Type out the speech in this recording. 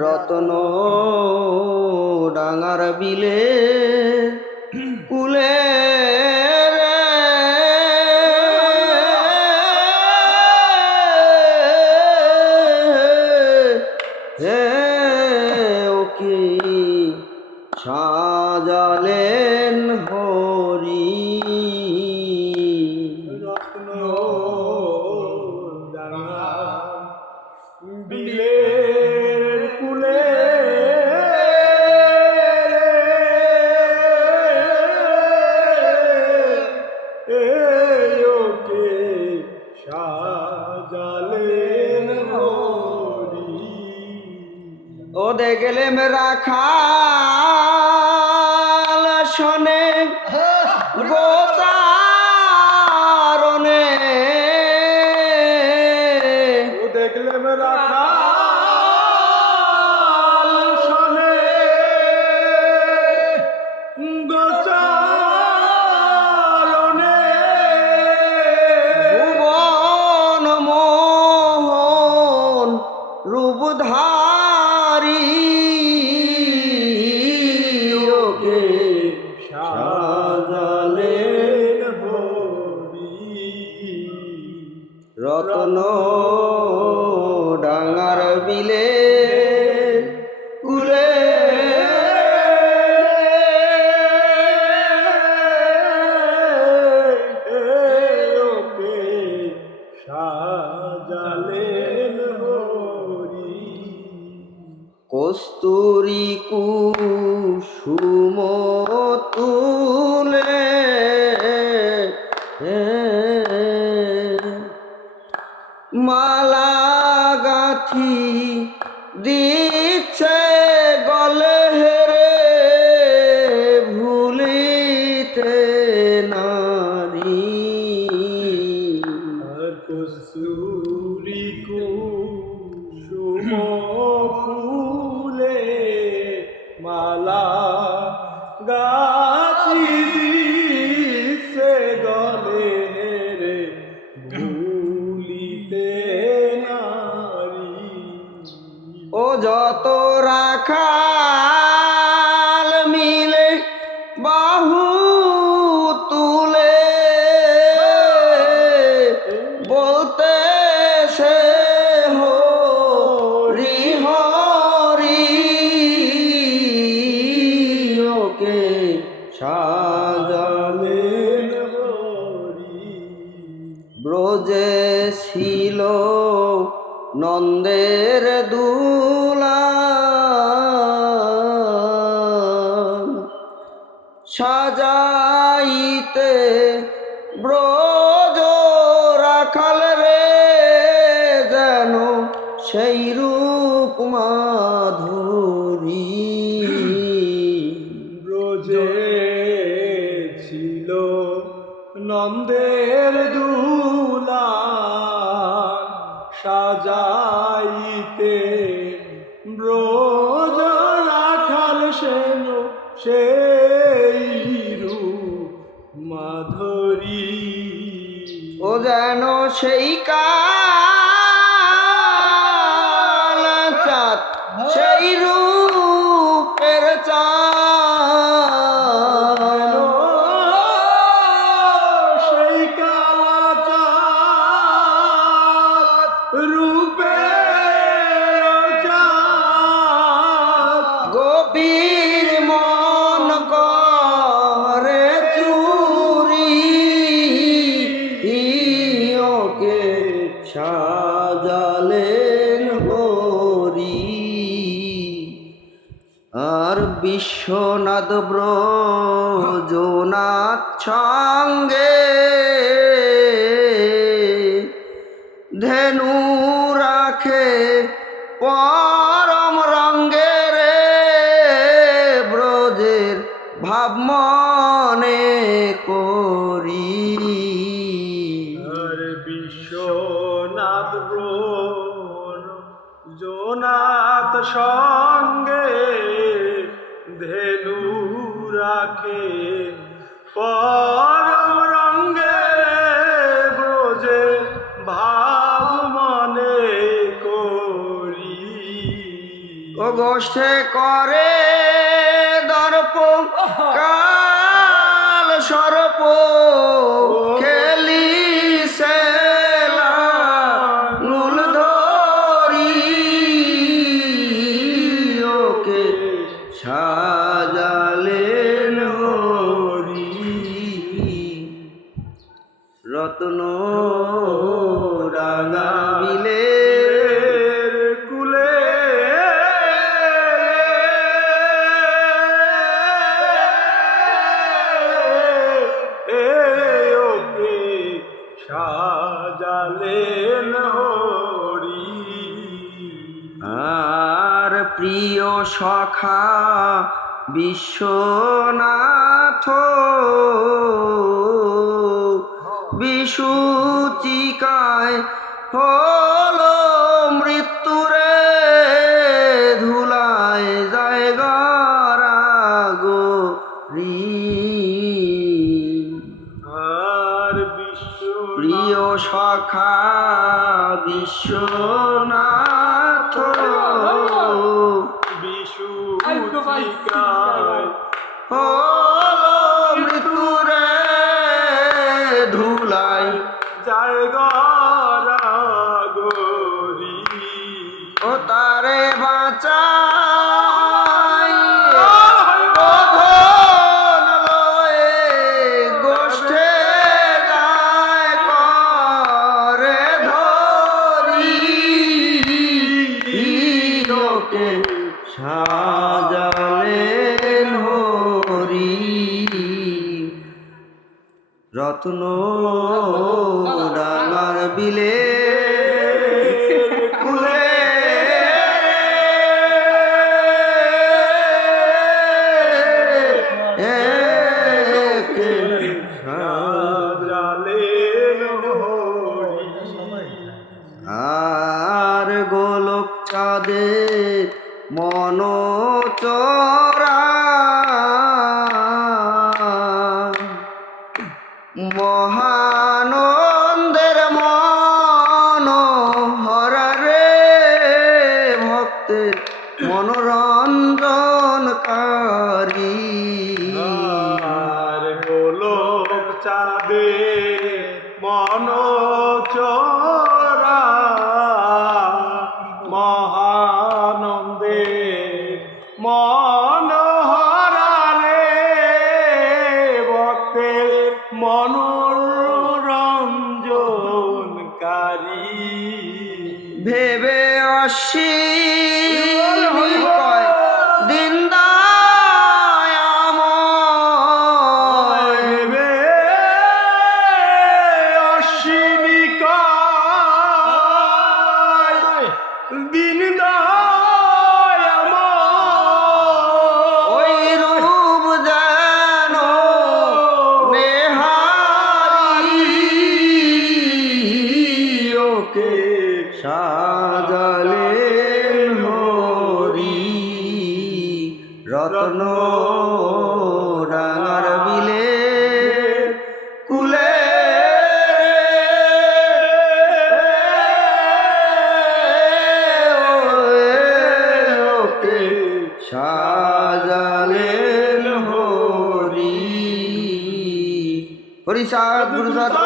রতন ডাঙার বিলে কুলে রে। হে ও কি সাজালেন হরি খাল শোনে। গোচারণে রতন ডাঙার বিলে কুলে ওকে সাজালেন হরি। কস্তুরি কুসুম গাথি দিচ্ছে। সাজালে ব্রজে ছিল নন্দের দুলা। সাজাইতে ব্রজ নন্দের দুলা সাজাইতে ব্রজ রাখাল সেন, সেই রূপ মাধুরী। ও যেন সেই কাল সেই রূপের চাঁদ। বিশ্বনাথ ব্রজনাথ সঙ্গে ধেনু রাখে পরম রঙ্গে রে ব্রজের ভাব মনে করি। বিশ্বনাথ ব্রণ জোনাথ সঙ্গে ধেনু রাখে পরম রঙ্গে ব্রজে ভাব মনে করি। ও গোষ্ঠে করে দর্প কাল সর্প খেলি রত্ন রাঙা বিলে কুলে। এ ওকে সাজালেন হরি। আর প্রিয় সখা বিশ্বনাথ। বিশুচিকায় হলো মৃত্যুরে ধুলায় জায়গারা গো আর বিশ্ব প্রিয় সখা বিশ্বনাথ। বিশু চিকায় তারে বাঁচাই। গোষ্ঠে করে ধরি লোকে সাজালেন হরি রত্ন মহানন্দের মন হরারে ভক্তের মনোরঞ্জনকারী। গোলক চাঁদে মন ভেবে সাজালেন হরি রত্ন ডাঙার বিলে কুলে। ওকে সাজালেন হরি। হরি সাত গুরু সাধু